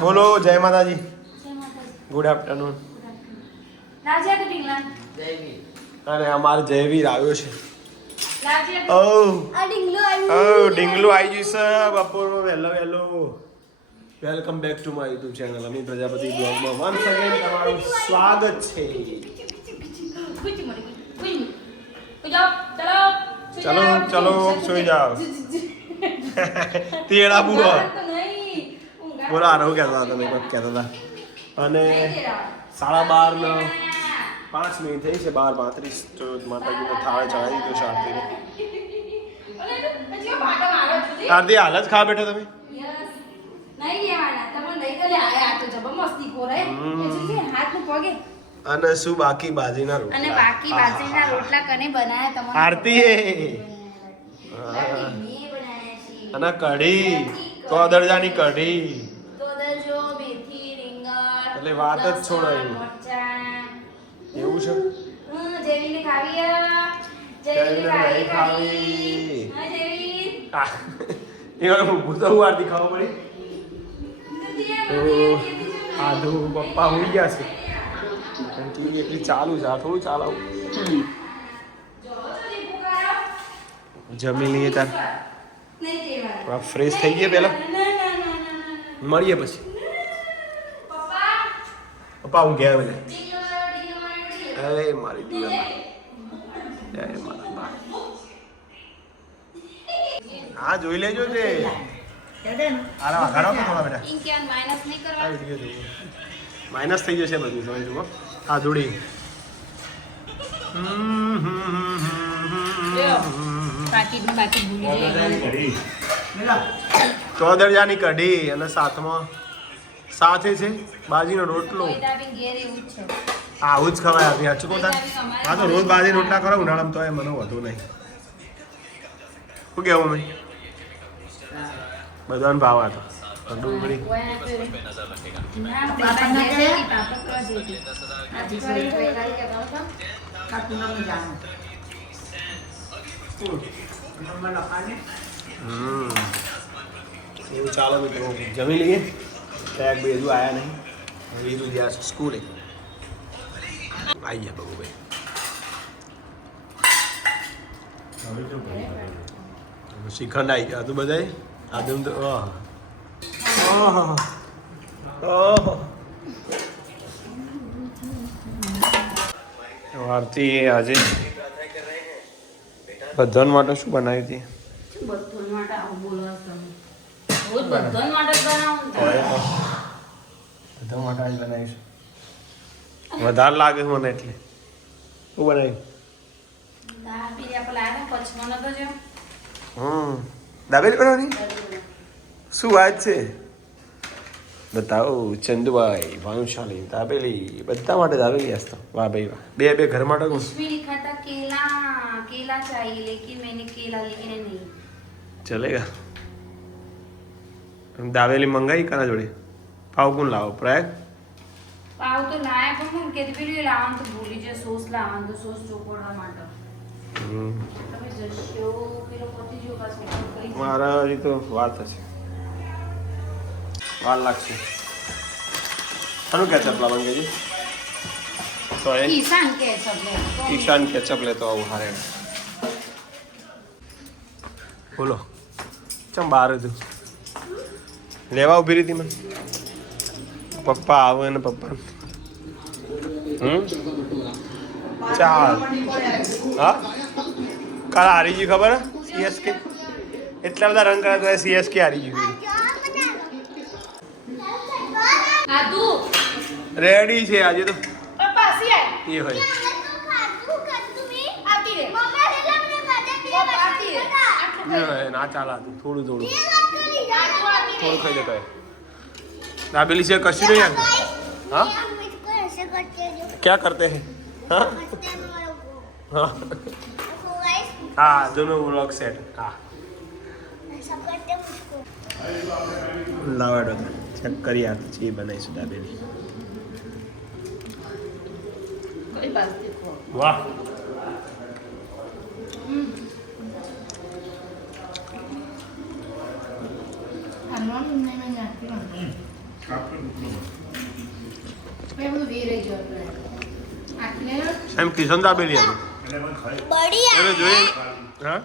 બોલો જય માતાજી. Good afternoon. અને અમારે જયવીર આવ્યો છે. ડીંગલું આવી જશે બપોરમાં વહેલો. Welcome back to my YouTube channel Amit Prajapati બ્લોગમાં વન્સ અગેન તમારું સ્વાગત છે. ચલો સુઈ જાઓ. તેડા બુડો બોલો આરો કહેતા હતા તમે કંઈક કહેતા હતા. અને 12:05 થઈ છે 12:35 તો માતાજીને થાળે ચડાવી દીધો છે આરતીને. આરતી હાલ જ ખા બેઠો તમે. અને શું બાકી બાજીના રોટલા કને બનાયા તમારે આરતી અને કઢી તો દરજાની કઢી એટલે વાત જ છોડાય એવું છે. જેવીને ખાવી આરતી ખાવા પડી તો આધુ પપ્પા હોઈ ગયા છે. એટલી ચાલુ છે. આ થોડું ચાલાવું જમી લઈએ તાર ફ્રેશ થઈ ગયે પેલા મળીએ પછી. પપ્પા હું ગયા મને મારી દીવા હા જોઈ લેજો છે. માઇનસ થઈ જશે બધું સમય જુઓ. હા ધૂળી ચોદરજાની કઢી અને સાથે છે બાજીનો રોટલો. આવું જ ખવાય આપી સાચું કહું તાર. હા તો રોજ બાજી રોટલા કરો ઉનાળામાં તો એ મને વધુ નહીં. શું કેવું મેં બધાને ભાવ હતો ડુંગળી એવું ચાલો મિત્રો જમી લઈએ. ત્યાં બે હજુ આવ્યા નહીં. વીરુ ગયા છે સ્કૂલે. આવી ગયા બબુભાઈ. શ્રીખંડ આવી ગયા હતું બધાય. આદમ તો આરતી આજે બધા માટે શું બનાવી હતી? બધા માટે આજ બનાવીશું. વધારે લાગે મને એટલે શું બનાવ્યું? દાબેલી બનાવવાની શું વાત છે? બતાવો ચંદુભાઈ ભાનુશાલી દાબેલી બધા માટે દાબેલી હસતો. વાહ ભાઈ વાહ. બે ઘર માટે ચલેગા. દાબેલી મંગાઈ કના જોડે? પાવ કોણ લાવો? પ્રયાગ પાવ તો લાયા પણ હું કેતી પેલી લાવવાનું તો ભૂલી જે સોસ લાવવાનું તો સોસ ચોપડવા માટે. તમે જશો પેલો પતિ જો પાછો મારા હજી તો વાત હશે. વાર લાગશે. શાનું કેચઅપ લાવવાનું કહેજો? તો ઈશાન કેચઅપ લેતો આવું હારે. બોલો ચમ બહાર હતું લેવા ઉભી રહી હતી મને. પપ્પા આવે ને પપ્પા ચાલ. હા કાલ હારી ગઈ ખબર હે CSK. એટલા બધા રન કર્યા તો CSK હારી ગયું. રેડી છે આજે તો એ હોય. ના ચાલા થોડું ખાઈ લેતો. दाबेली से कशी नहीं आती. हाँ क्या करते हैं? हाँ हाँ दोनों व्लॉग सेट. हाँ लावाडो चेक करिए आप ये बनाई दाबेली. वाह એમ કિશન દાબેલી હતું એને જોઈએ હા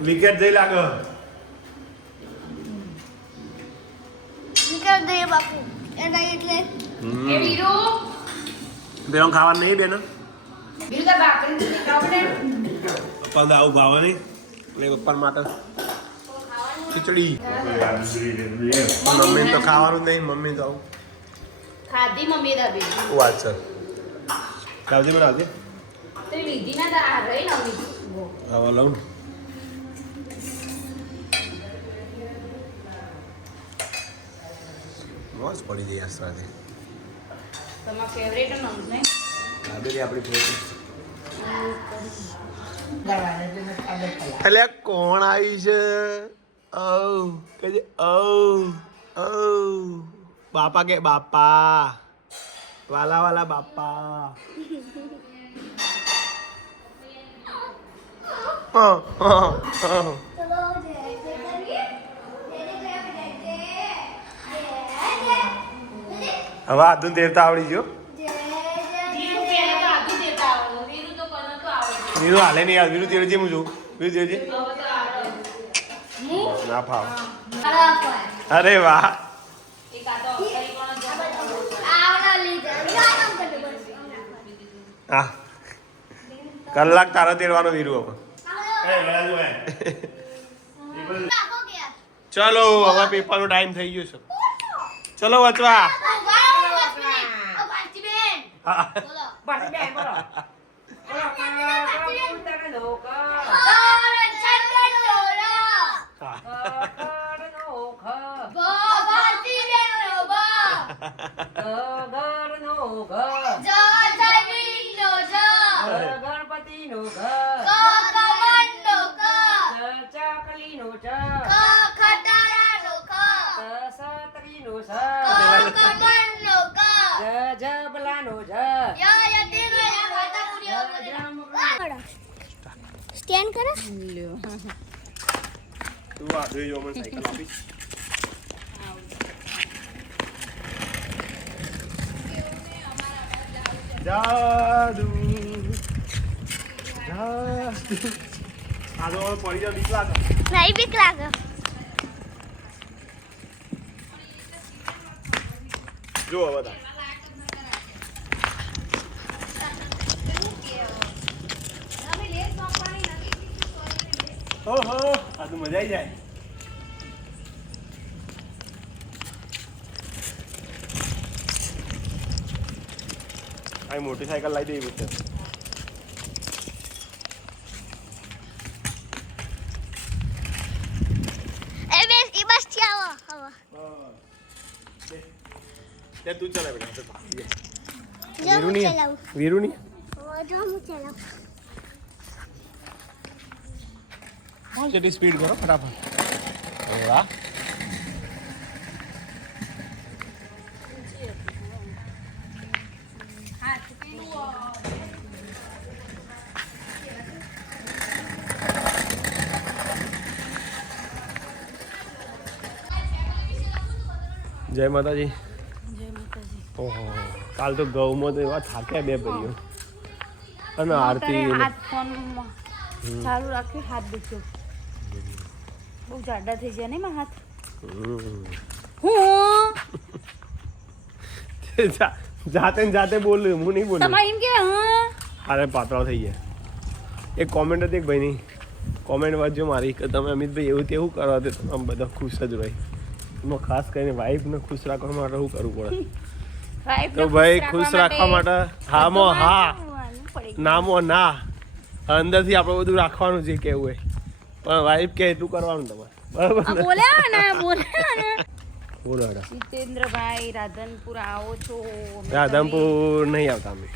વિકેટ જઈ લાગે બેનો ખાવાનું નહીં બેનો પપ્પા આવું ભાવે નહીં એટલે પપ્પા માટે ખીચડી મમ્મી તો ખાવાનું નહીં મમ્મી તો આવું ખાધી મમ્મી દાબી વાત છે લાવજે મને આવજે તો લીધી ના તો આ રહી ને હવે લઉં મોજ પડી જાય આસરાથી તમારા ફેવરેટ નંગ ને દાબેલી આપણી ફેવરેટ એટલે કોણ આવી છે ઓ કહેજે ઓ ઓ બાપા કે બાપા વાલા વાલા બાપા હવે આધુન દેવતા આવડી ગયો વીરુ હાલે નહીં યાર વીરુ તેરે જેમ છું વીરુ તેરે જે ના ફાવ અરે વાહ હા કલાક તારા તેડવાનો વીરુ હવે ચલો હવે પેપરનો ટાઈમ થઈ ગયો છે ચલો વચવા સ્ટેન્ડ કરે તું આ જોઈ જો મને સાયકલ આપી જાદુ જાદુ આ તો પડી જાય બીક લાગે નહીં બીક લાગે જો હવે તા ઓહો આ તો મજા આવી જાય આ મોટી સાયકલ લાવી દેવી છે એ બેસ ઈ બસ થી આવો આવો તે તું ચલા બેટા જો હું ચલાવું વીરુની જો હું ચલાવું જેટલી સ્પીડ કરો ફટાફટ વાહ જય માતાજી ઓહો કાલ તો ગૌમાં તો એવા થાક્યા બે ભાઈઓ અને આરતી હાથ ફોન ચાલુ રાખી હાથ દુખ્યો બહુ જાડા થઈ ગયા ને મારા હાથ જાતે ને જાતે બોલ્યું હું નહીં બોલ્યું તમારે એમ કે અરે પાતળા થઈ ગયા એક કોમેન્ટ હતી એક ભાઈની કોમેન્ટ વાંચજો મારી કે તમે અમિતભાઈ એવું તેવું કરવા દે આમ બધા ખુશ જ રહી એમાં ખાસ કરીને વાઈફને ખુશ રાખવા માટે શું કરવું પડે તો ભાઈ ખુશ રાખવા માટે હામાં હા નામો ના અંદરથી આપણે બધું રાખવાનું છે કેવું હોય પણ વાઈફ કે એટલું કરવાનું તમારે બરાબર બોલ્યા ને બોલો જીતેન્દ્રભાઈ રાધનપુર આવો છો રાધનપુર નહીં આવતા અમે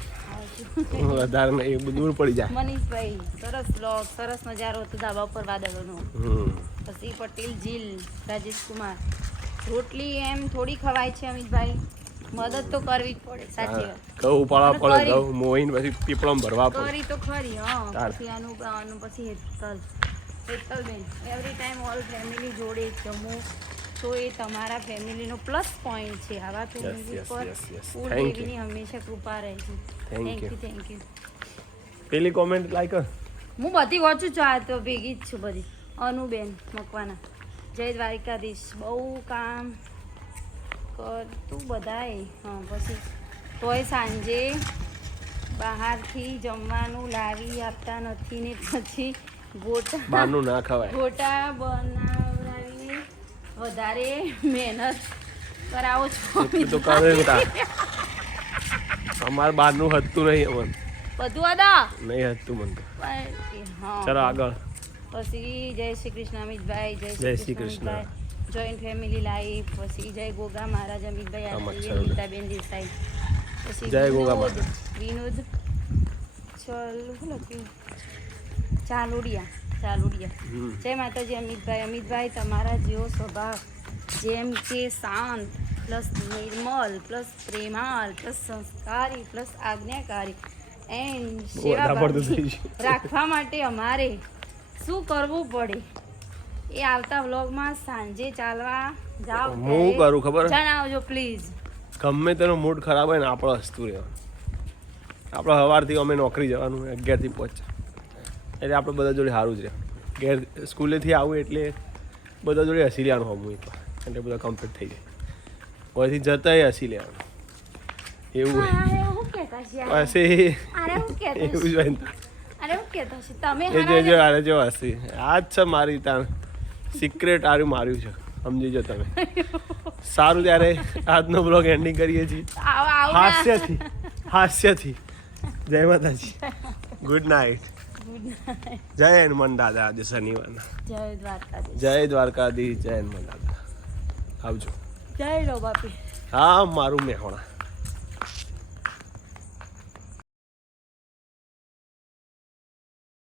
વધારે નહીં એ દૂર પડી જાય મનીષભાઈ સરસ બ્લોગ સરસ નજારો હતો ધાબા પર વાદળોનો પછી પટેલ જીલ રાજેશ કુમાર રોટલી એમ થોડી ખવાય છે અમિતભાઈ મદદ તો કરવી જ પડે સાચી વાત ઘઉં ઉપાડવા પડે ઘઉં મોઈને પછી પીપળમ ભરવા પડે કરી તો ખરી હા પછી આનું પછી Hetal Hetalben every time all family જોડે જમવું તો એ તમારા ફેમિલીનો પ્લસ પોઈન્ટ છે. આવા ફેમિલી yes, પર yes, yes. Full Thank you. દેવીની હંમેશા કૃપા રહે છે. Thank you. Thank you. પેલી કોમેન્ટ લાઈક હું બધી વાંચું છું, આ તો ભેગી જ છું બધી. અનુબેન મકવાના જય દ્વારિકાધીશ બહુ કામ કરતું બધાએ. હા પછી તોય સાંજે બહારથી જમવાનું લાવી આપતા નથી ને પછી ગોટા બહારનું ના ખવાય. ગોટા બનાવડાવીને વધારે મહેનત કરાવો છો. એટલું તો કરે ને તાર. અમારે બહારનું હતું નહીં અમન. બધું અદા નહીં હતું મન તો. હા ચલો આગળ. પછી જય શ્રી કૃષ્ણ અમિતભાઈ. જય Shri Krishna. Joint family life. પછી જય ગોગા મહારાજ અમિતભાઈ આમ આરતી, અક્ષર નીતાબેન દેસાઈ. પછી જય ગોગા વિનોદ ચલ શું લખ્યું ચાલુડિયા. હમ. જય માતાજી અમિતભાઈ તમારા જેવો સ્વભાવ જેમ કે શાંત પ્લસ નિર્મલ પ્લસ પ્રેમાળ પ્લસ સંસ્કારી પ્લસ આજ્ઞાકારી એન્ડ વધારે પડતું થઈ ગયું. રાખવા માટે અમારે શું કરવું પડે એ આવતા વ્લોગમાં સાંજે ચાલવા જાઓ હું કરું ખબર? જણાવજો પ્લીઝ. ગમે તેનો મૂડ ખરાબ હોય ને આપણો હસતું રહેવાનું. આપણે સવારથી અમે નોકરી જવાનું 11 થી 5 એટલે આપણે બધા જોડે સારું જ રહે. ઘેર સ્કૂલેથી આવું એટલે બધા જોડે હસી લેવાનું હોમું એટલે બધા કમ્પ્લીટ થઈ જાય. પછી જતાંય હસી લેવાનું એવું હોય. અરે હું કહેતા છે યાર? પછી અરે હું કહેતા એવું છે? જ હોય ને. અરે હું કહેતા છે? તમે એ જો આરે જો હસી આ જ છે મારી તાણ સિક્રેટ આર્યું માર્યું છે. સમજી જો તમે. સારું ત્યારે આજનો બ્લોગ એન્ડિંગ કરીએ છીએ હાસ્યથી. જય માતાજી. Good night. જય હનુમાન દાદા. આજે શનિવારના. જય દ્વારકાધીશ. જય દ્વારકાધીશ. જય હનુમાન દાદા. આવજો. જય રો બાપી. હા મારું મેહોણા.